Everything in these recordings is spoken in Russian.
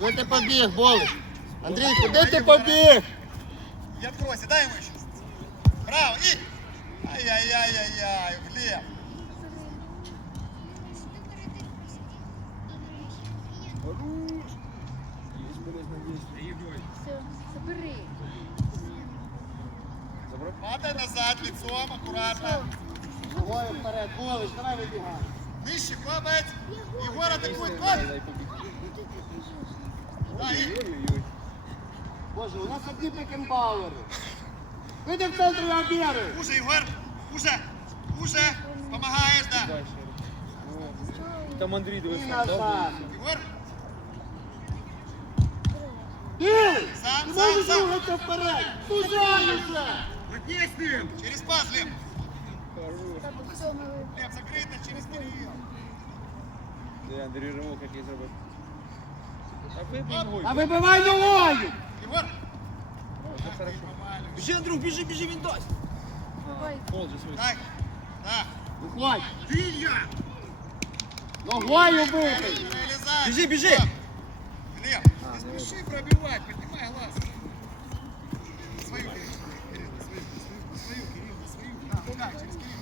Куди ти побіг, Болиш? Андрій, куди ти побіг? Я откройся, дай ему еще. Браво, и... Ай-яй-яй-яй-яй, Глеб. Все, забери. Падай назад лицом, аккуратно. Головою вперед, Болиш, давай вибігай. Нижче, хлопець. Егор атакует, хлопець. Да, и... Боже, у нас одні пекенбауери. Вийди в центр і обіри. Уже, Егор. Уже. Уже. Помогаешь, да. Там Андрій І дивився. назад. Егор. Білий! Сам, Ти сам, можеш сам. рухатися вперед! Тужай уже! Прыгни с ним. Через пас, Глеб. Та по всьому Глеб, закрыто через Кирилл. Де Андрій ривок який зробив. А вибий ногою. А вибивай ногою! Егор. Біжи, Андрюх, біжи, біжи, він дасть. давай. Пол же свій. Так. Да. Виходь! Ты, Илья. Ногою бити! Реализация. Біжи, біжи. Глеб, не спеши пробивать, поднимай глаз. Свою, Кирилл, Кирилл, свою, свою, свою, Кирилл, свою. Да, да, через Кирилл.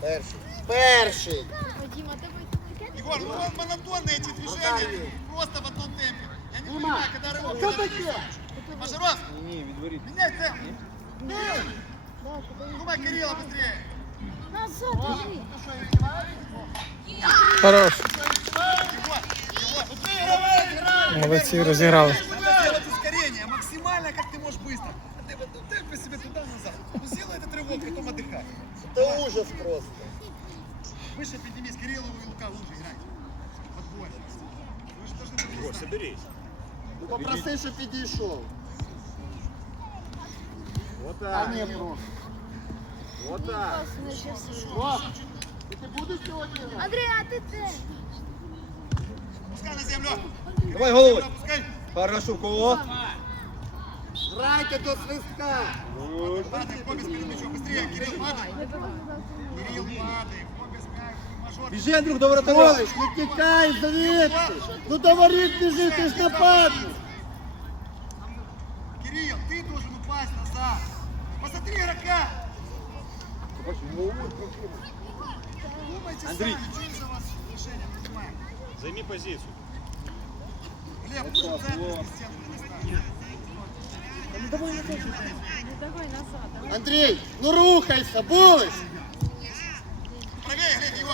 Перший. Перший! Вадима, давай, давай. Егор, ну он монотонные эти движения, просто в одном темпе. Я не Дима! понимаю, когда рывок. Що когда таке? Мажоров, Ні, відворіт. меняй темп. Да, куди? Думай, Кирилла быстрее. Назад, біжи. Хорош. Егор, Егор, ну ты игровой, играй. Молодці, розіграли. Надо сделать ускорение, максимально, как ты можешь быстро. А ты в одном темпе себе туда-назад. Ну сделай этот рывок, потом отдыхай. Це ужас просто. Выше поднимись, Кириллову и Лука лучше играть. Подбор. Вы же должны быть соберись. Ну попроси, щоб підійшов. Вот А не просто. Вот так. О, і ти будеш сьогодні? грати? Андрій, а ти де? Пускай на землю. Давай головою. Пускай. Хорошо, кого? Грайте до свистка! Падай, Хоббис перед мячом. Быстрее, Кирилл, падай. Вибивай. Кирилл, падай. Хоббис, мяч, мажор. Біжи, Андрюх, до вратаря. Болиш, не тікай звідси! Ну до воріт біжи, ти ж нападник! Кирилл, ты должен упасть назад. Посмотри игрока. Думайте Андрей. сами, что за вас решение принимаем. Займи позицию. Глеб, ну центр стену не ставь. Ну давай назад, давай. Андрій, ну рухайся, Болиш! Правее, Глеб, его.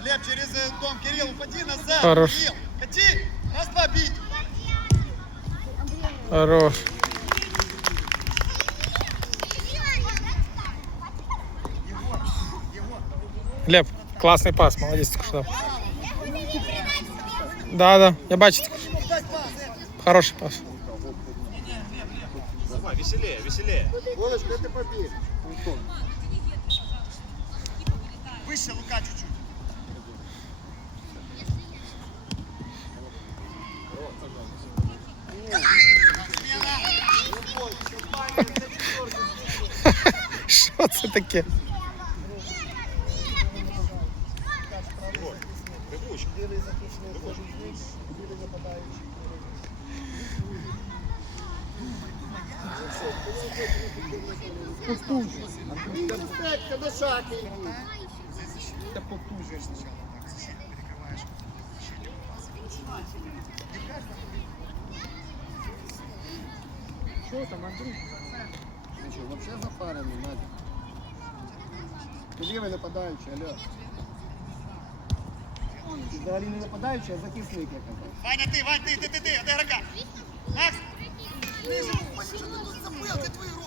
Глеб, через э, дом, Кирилл, упади назад. Хорош. Кирилл, кати. Раз, два, бить. Хорош. Глеб, класний пас, молодець тільки що дав. Да, да, я бачу. тільки що. Хороший пас. Давай, веселее, веселее. Болиш, де ти побіг? Выше Лука чуть-чуть. Що це таке? Стецька до шаки. Ты потужишь сначала. Так, защиту перекрываешь. Защиту пас. Ти що, взагалі запарений, Надя? Ти лівий нападаючий, алло. Ти взагалі не нападаючий, а захисник, я казав. Ваня, ты, Вань, ты, ты, ты, ты, от игрока. Макс! Ближе, Ваня, что ты тут забыл? Ты твой игрок.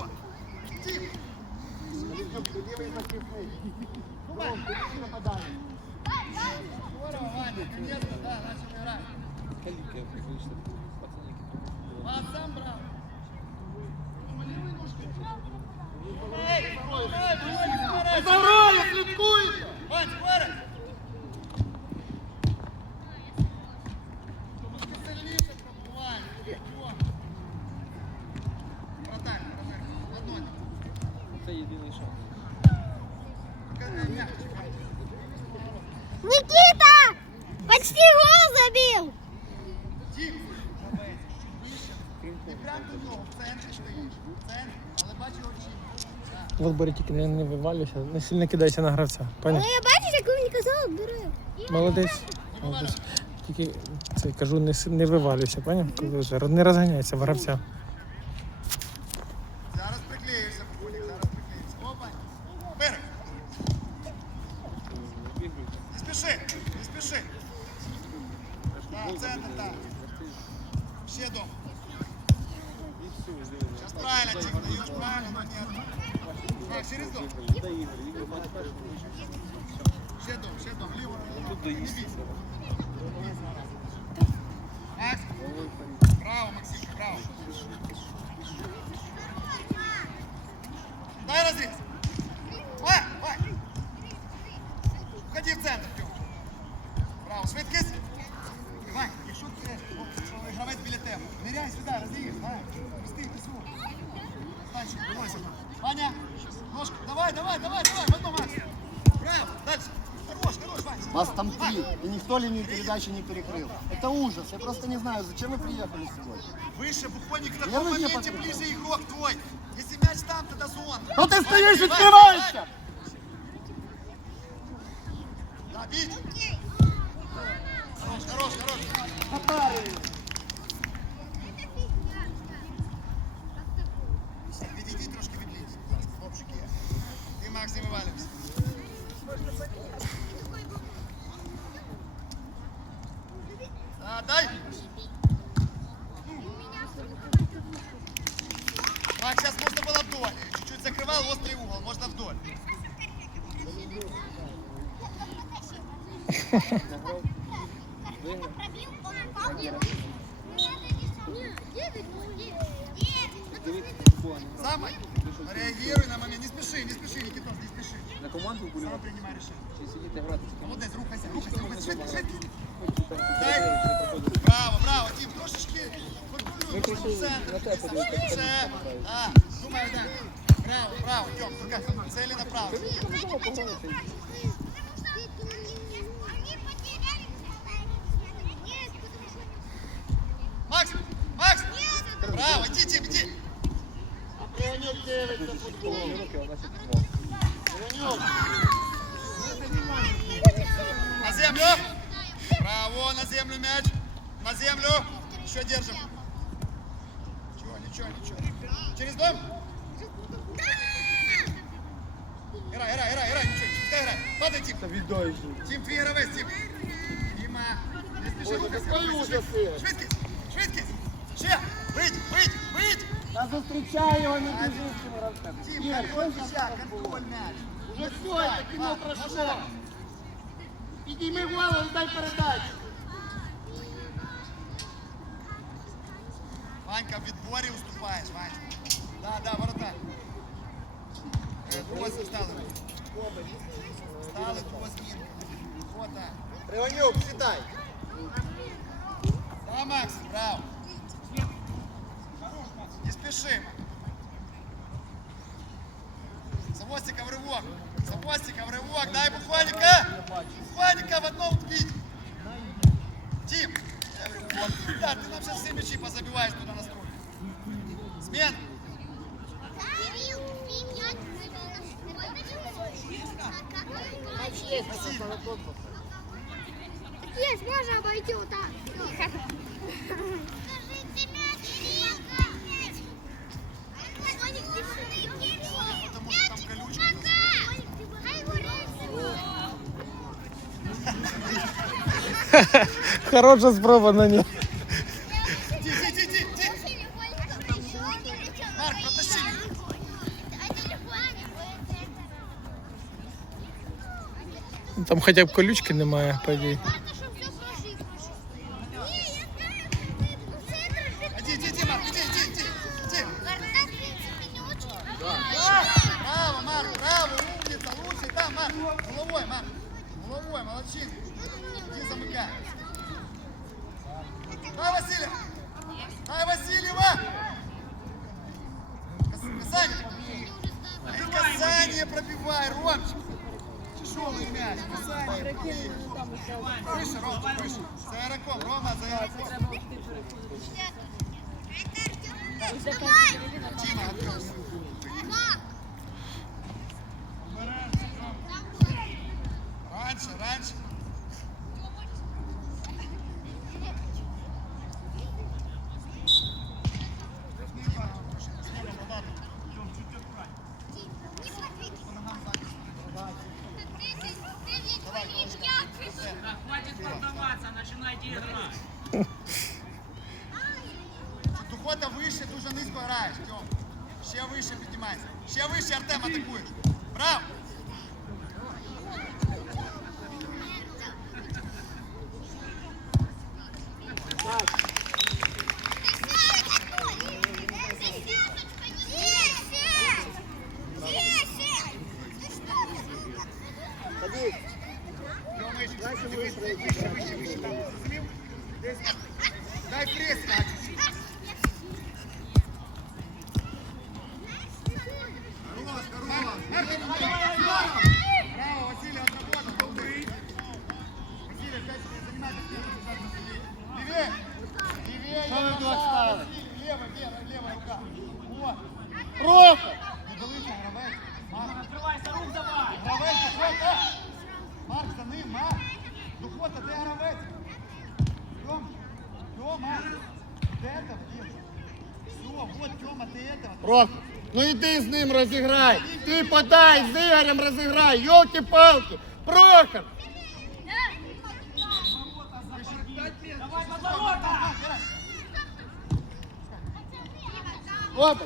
Тихо. Ти Вот тільки не, не вивалюйся, не сильно кидайся на гравця. Поняв? я бачиш, як він казав, бери. Молодець. Молодець. Тільки це кажу, не, си- не вивалюйся, поняв? Коли вже не розганяйся в гравця. центр, Тём. Право, швидкість. Вань, якщо ти якщо гравець біля тебе, ниряй сюди, розріз, Вань. Пусти, ти свого. Станчик, виносим. Ваня, ножку, давай, давай, давай, давай, в одну, Макс. Право, дальше. Хорош, хорош, Вань. Вас там три, и никто линию передачи не перекрыл. Это ужас, я просто не знаю, зачем вы приехали сегодня. Выше, буквоник, в Я таком ноги моменте подкрыл. ближе игрок твой. Если мяч там, тогда зон. Ну ты стоишь и Вань, открываешься! Хорош, хорош, хорош. Татары! Відійди трошки від лінії, будь ласка, хлопчики. Ти, Макс, не вивалюйся. А, дай. Макс, сейчас можно было вдоль. Чуть-чуть закрывал острый угол, можно вдоль. Самой. Реагируй на момент. Не спеши, не спеши, Никитос, не спеши. На команду Сам вболівати принимай решение. чи сидіти грати? Молодець, рухайся, рухайся, рухайся. Швидко, швидко. Дай. Браво, браво, Тім, трошечки контролюй, трошки в центр. Ще. А, думай, да. Браво, браво, Тьом, рука, целі направо. дивиться футбол. Тренер. На землю. Браво, на землю мяч. На землю. Еще держим. Ничего, ничего, ничего. Через дом. Играй, играй, играй, играй. Ничего, пускай играй. Падай, Тим. Віддай. Тим, твій гравець, Тим. Тима. Не спіши, Ой, рухайся, какой рухайся. ужас. Швидкість, швидкість. Ще. Вийдь, вийдь, вийдь. Да зустрічай його, не біжи з цим гравцем. Тим, Ігор, контроль що м'яча, контроль мяч. Уже все, это кино прошло. Підійми голову і дай передачу. Ванька, в відборі уступаєш, Ванька. Да, да, ворота. Е, Друга стали. Стали друга зміна. Вот так. Риванюк, сідай. Да, Макс, браво. Не спешим. Завостика в рывок. Завостика в рывок. Дай бухвальника. Бухвальника в одном бить. Тим. Да, ты нам сейчас все мячи позабиваешь туда на строй. Смена. Есть, можно обойти вот так. Хороша спроба на протащи. Там хоча б колючки немає, по Пробивай, Ромчик. Тяжелый мяч. Касание. Выше, Рома, выше. За игроком, Рома, за игроком. Тима, открылся. Духота, де гравець? Тьом, Тьома, де этого, Дім? Все, вот, Тьома, ти этого. Прохор! Ну іди з ним розіграй! Ти подай, з Ігорем розіграй! Йолки-палки! Прохор! Давай под. Опа!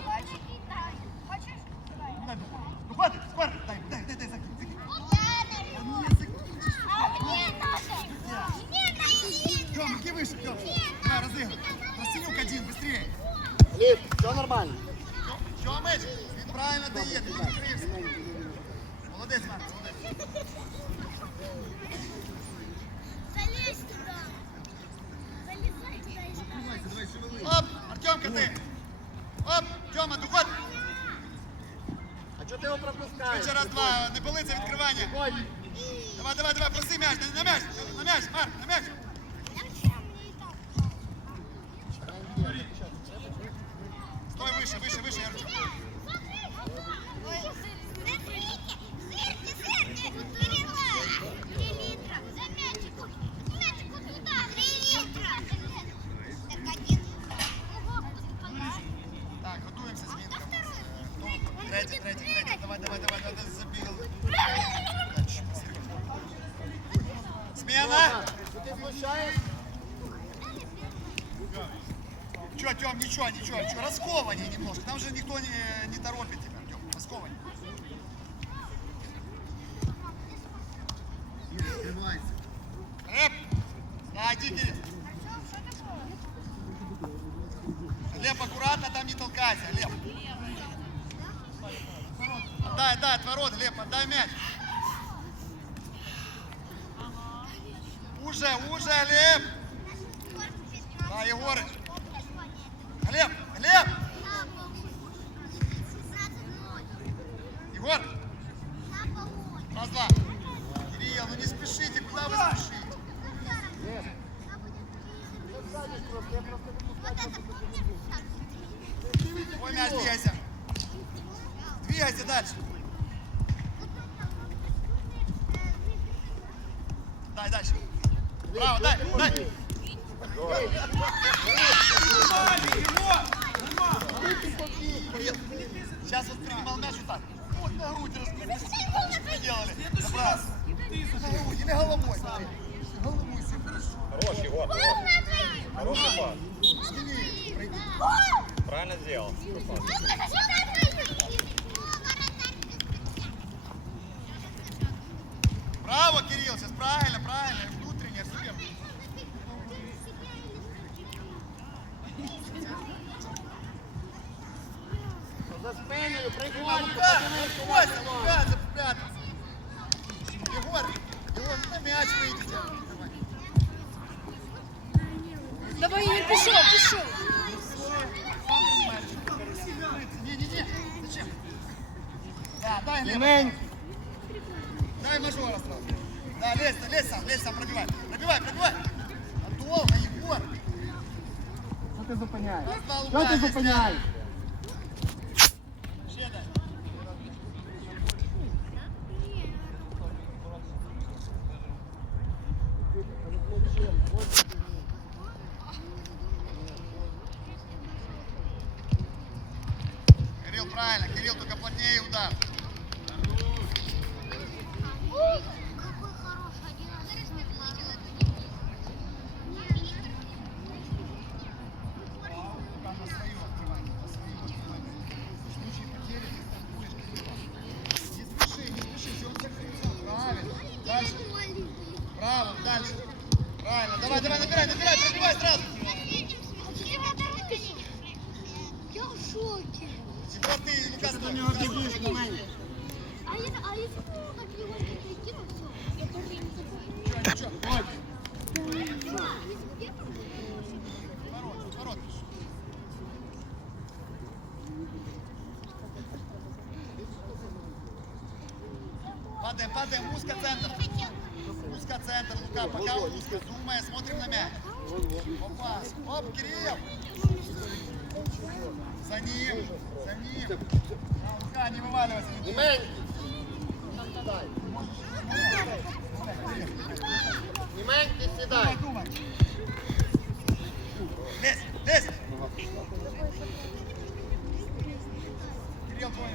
Раз, два, не болиться відкривання. Давай, давай, давай, проси м'яч, на м'яч, на м'яч, Марк, на м'яч. Че, Тем, ничего, ничего, ничего. Раскованнее немножко. Там же никто не, не торопит тебя, Тем. Раскованнее. Рэп! Сзади, Кирилл. Леп, аккуратно там не толкайся, Леп. Отдай, отдай, от ворот, Леп, отдай мяч. Уже, уже, Леп. Да, Егорыч. Мяч, двигайся. Двигайся дальше. Дай, дальше. Браво, дай, дай. За спиною, А приходь. Лука, Вася, Лука, запрятался. Егор, Егор, на мяч выйдите. Давай. Давай, Игорь, пішов, пішов. Не-не-не, зачем? Да, дай, Лев. Ремень. Дай мажор. Егора сразу. Да, лезь, лезь сам, лезь сам, пробивай. Пробивай, пробивай. А долго, Егор. Що ти зупиняєш? Назвал Що ти Только плотнее удар. Падаем, падаем, узко центр. Узко центр, Лука, пока узко, думая, смотрим на мяч. Опа, оп, Кирилл. За ним, за ним. Да, Лука, не вываливайся. не Німенький. Німенький, сідай. Думай, думай. Лезь, лезь. Кирилл, твой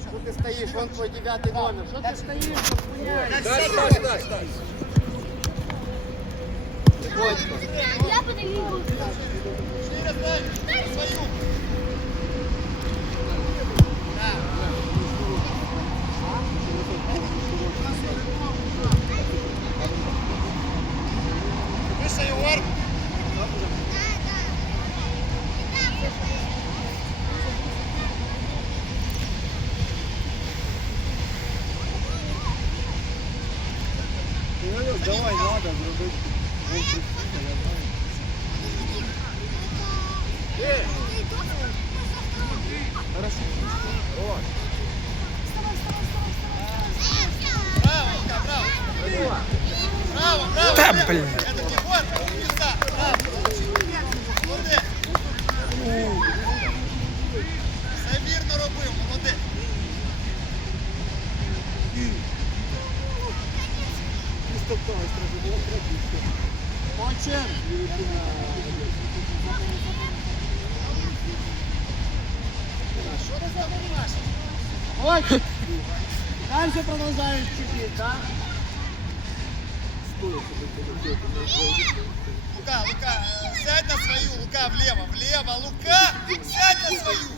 Що ти стоїш? Вон твій дев'ятий номер. Що ти стоїш? Зупиняєш. Дай, дай, дай, дай. Я подаю. Шире дай, свою. Да. Ой. Дальше продолжаешь чудить, да? Лука, Лука, сядь на свою, Лука, влево, влево, Лука, сядь на свою.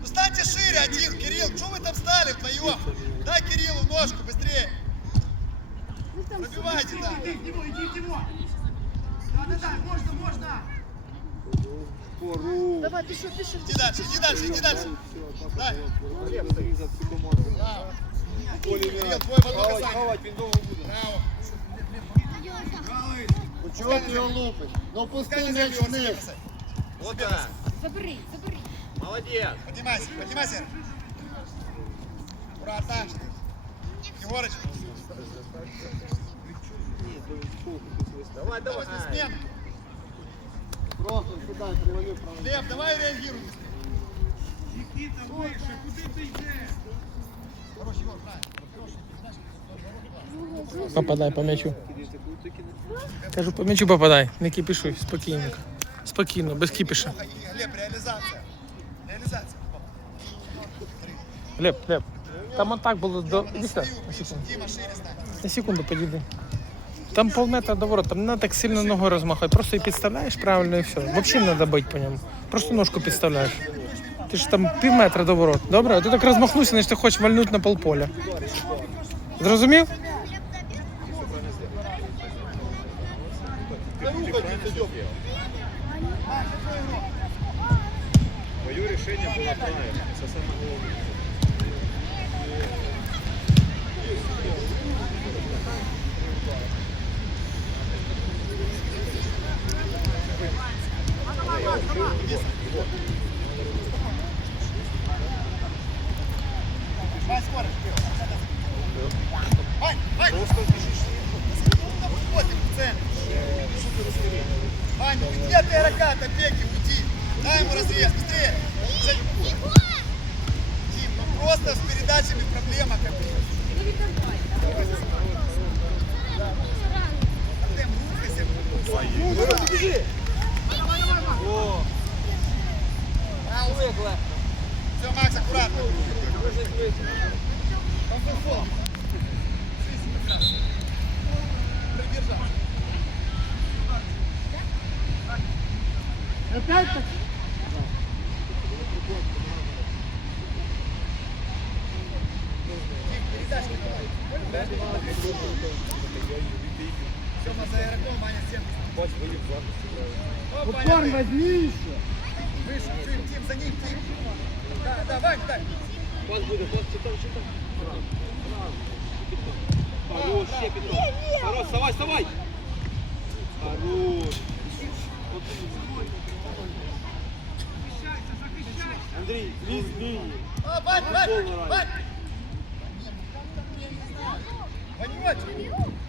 Ну станьте шире один, Кирилл, что вы там стали вдвоем? Дай Кириллу ножку, быстрее. Пробивайте, да. Иди в него, иди в него. Да, да, да, можно, можно. Давай, пишу, пишу. Иди дальше, иди дальше, иди дальше. Дай. Кирилл, твой в одно касание. Браво. Ну його лупиш? Ну Пускай м'яч вниз. Вот так. Забери, забери. Молодец. Поднимайся, поднимайся. Аккуратно. Егорыч, Давай, давай. давай смен. Просто сюди привалив право. Лев, давай реагируй. Никита, выше, куда ты идешь? Хороший Егор, правильно. Хороший. Попадай по м'ячу. Кажу, по м'ячу попадай, не кипішуй, спокійненько. Спокійно, без кипіша. Плохо, и, Глеб, реализация. Реализация. Глеб, Глеб, Там он так було до. Іди На сюди, на секунду. На секунду підійди. Там полметра до ворот, там не треба так сильно ногою розмахати. Просто її підставляєш правильно і все. Взагалі не треба бити по ньому. Просто ножку підставляєш. Ти ж там пів метра до ворот. Добре? А ти так розмахнувся, значить ти хочеш вальнути на полполя. Зрозумів? Вань, уйди от аэроката, беги, уйди. Дай ему разрез, быстрее. Дим, ну просто с передачами проблема капец. Артем, рухайся. Давай, давай, давай бежи. Все, Макс, аккуратно. Там. Придержал. Опять так? Сема за игроком, стенку. Опа, Упор Ваня, возьми еще. Выше, Тим, Тим, за ним, Тим. Да, да, Вань, дай. Пас буде, пас чи там, чи там. Хорош, ще Петров. Хорош, вставай, вставай. Хорош. Андрій, лізь в лінію. А, Вань, Вань, Вань. Ванечек,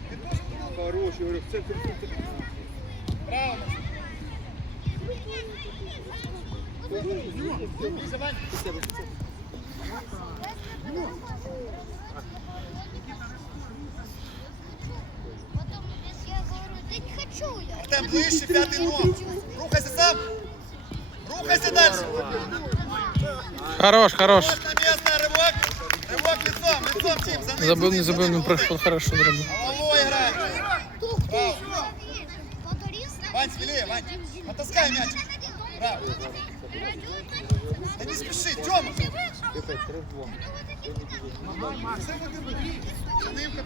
ты тоже был? Хорош, я говорю, в центр, в центр. Право. Артем, ближче, пятый ног. Рухайся сам. Рухайся дальше. Хорош, хорош. Вот на место, рывок. Рывок лицом, лицом, Тим, за ним. Забив, за не ним, за забив, ним, не пройшов, хорошо зробив. Головой играй. Вань, смелее, Вань. Потаскай мяч. Браво. Да не спеши, Тёма. Занимка.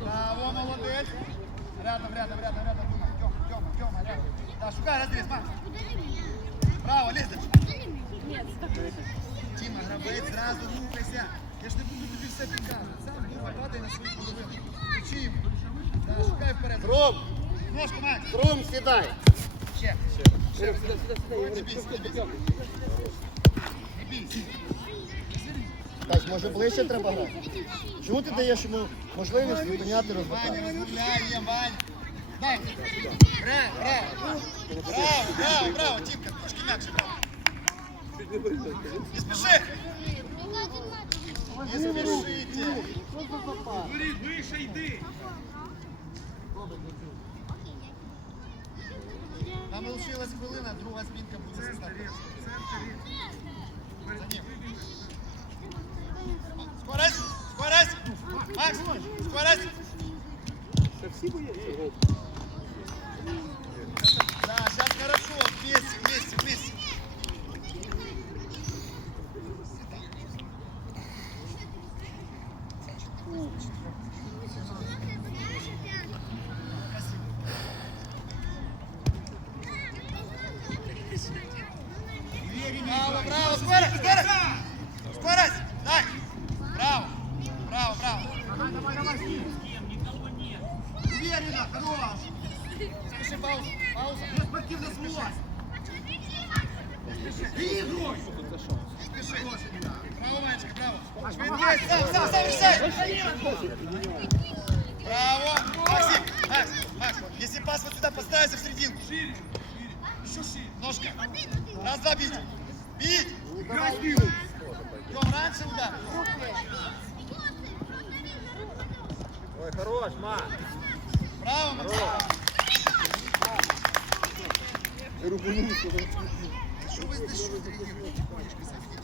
Браво, молодец. Рядом, рядом, рядом, рядом. Тёма, Тёма, Тёма, рядом. Да, шукай разрез, Макс. Браво, лезь дальше. Тима, грабець, зразу рухайся. Я ж не буду тобі все підказувати. Сам думай, падай на свою половину. Ключи йому. Да, шукай вперед. Трум, Ножку, Макс. трум, сідай. Ще. Ще. Так, може ближче треба грати? Чому ти даєш йому можливість зупиняти розвитання? Браво, браво! Браво, браво, трошки м'якше. Не спіши! Не спішите! Горіть, вище йди! Добре, Там лишилась хвилина, друга змінка буде составлена. За ним. Скорость, скорость. Макс, скорость. Та всі бояться гол. Да, сейчас хорошо, вместе, вместе, вместе. Браво, браво, скорость, скорость! Скорость! Дай! Браво! Браво, браво! Уверенно, хорош. Спеши, пауза, пауза. Спортивно злость. И игрой. Спеши. Браво, Ванечка, браво. Швидкий, сам, сам, сам решай. Браво. Максим, Макс, Макс, если пас вот сюда поставится в серединку. Шире, Еще шире. Ножка. Раз, два, бить. Бить. Тем, раньше удар. Ой, хорош, ма. Браво, Максим. Что вы здесь что тренируете? Тихонечко заведите.